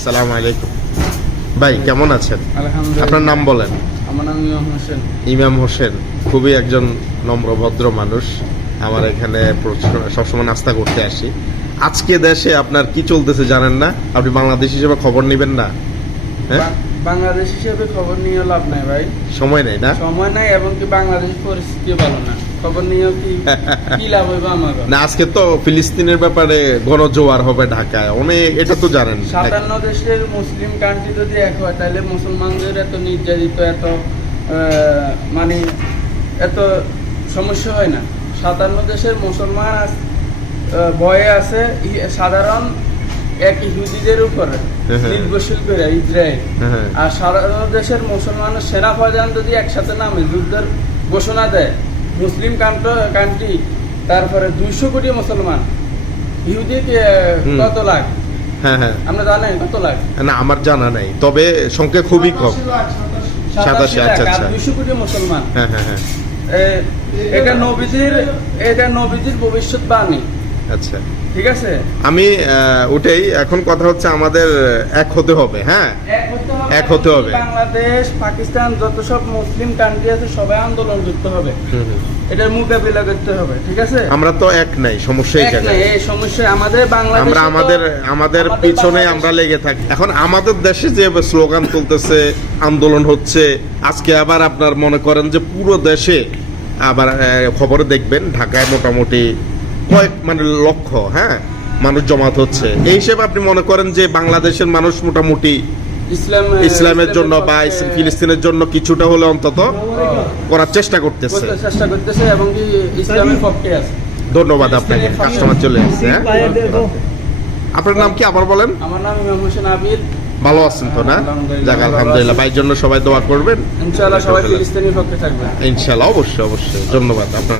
আসসালামু আলাইকুম ভাই, কেমন আছেন? আলহামদুলিল্লাহ। আপনার নাম বলেন। আমার নাম ইমাম হোসেন। ইমাম হোসেন খুবই একজন নম্র ভদ্র মানুষ। আমার এখানে সবসময় নাস্তা করতে আসি। আজকে দেশে আপনার কি চলতেছে জানেন না? আপনি বাংলাদেশ হিসেবে খবর নেবেন না? হ্যাঁ, বাংলাদেশ হিসেবে খবর নিয়ে লাভ নাই ভাই, সময় নেই না? সময় নাই, এবং কি বাংলাদেশ পরিস্থিতি ভালো না, খবর নিয়েও কি লাভ হইবে আমার? না, আজকে তো ফিলিস্তিনের ব্যাপারে গণজোয়ার হবে ঢাকায়, অনেক, এটা তো জানেন। 57 দেশের মুসলিম কান্ট্রি যদি এক হয় তাহলে মুসলমানদের এত নির্যাতিত, এত মানে এত সমস্যা হয় না। 57 দেশের মুসলমান ভয়ে আছে সাধারণ এক ইহুদিদের উপরে নির্ভরশীল করে ইসরায়েল। আর সারা দেশের মুসলমানের সেনা প্রধান যদি একসাথে নামে যুদ্ধের ঘোষণা দেয়, মুসলিম কান্ট্রি, তারপরে 200 কোটি মুসলমান, ইহুদি কত লাখ? হ্যাঁ হ্যাঁ, আমরা জানেন কত লাখ? না আমার জানা নাই, তবে সংখ্যা খুবই কম। 87, আচ্ছা আচ্ছা। 200 কোটি মুসলমান। হ্যাঁ হ্যাঁ হ্যাঁ, এটা নবীজির ভবিষ্যৎবাণী। আচ্ছা ঠিক আছে, আমি ওটাই, এখন কথা হচ্ছে আমাদের এক হতে হবে। হ্যাঁ, এক হতে হবে। বাংলাদেশ, পাকিস্তান, যত সব মুসলিম কান্ট্রি আছে সবাই আন্দোলন যুক্ত হবে, এটার মোকাবিলা করতে হবে। ঠিক আছে, আমরা তো এক নাই, সমস্যা এই জায়গায়। এই সমস্যা আমাদের বাংলাদেশ, আমরা আমাদের পিছনে আমরা লেগে থাকি। এখন আমাদের দেশে যে স্লোগান তুলতেছে, আন্দোলন হচ্ছে, আজকে আবার আপনার মনে করেন যে পুরো দেশে আবার খবরে দেখবেন ঢাকায় মোটামুটি কয়েক লক্ষ, হ্যাঁ, মানুষ জমাত হচ্ছে। এই হিসেবে আপনি মনে করেন যে বাংলাদেশের মানুষ মোটামুটি ইসলামের জন্য বা ফিলিস্তিনের জন্য কিছুটা হলে অন্তত করার চেষ্টা করতেছে এবং কি ইসলামের পক্ষে আছে। ধন্যবাদ আপনাকে, কাস্টমার চলে আসছে। হ্যাঁ, আপনার নাম কি আবার বলেন? আমার নাম ইমাম হোসেন আবিদ। ভালো আছেন তো? না, যাক আলহামদুলিল্লাহ। ভাইয়ের জন্য সবাই দোয়া করবেন, ইনশাআল্লাহ সবাই ফিলিস্তিনের পক্ষে থাকবে। ইনশাআল্লাহ, অবশ্যই অবশ্যই। ধন্যবাদ আপনার।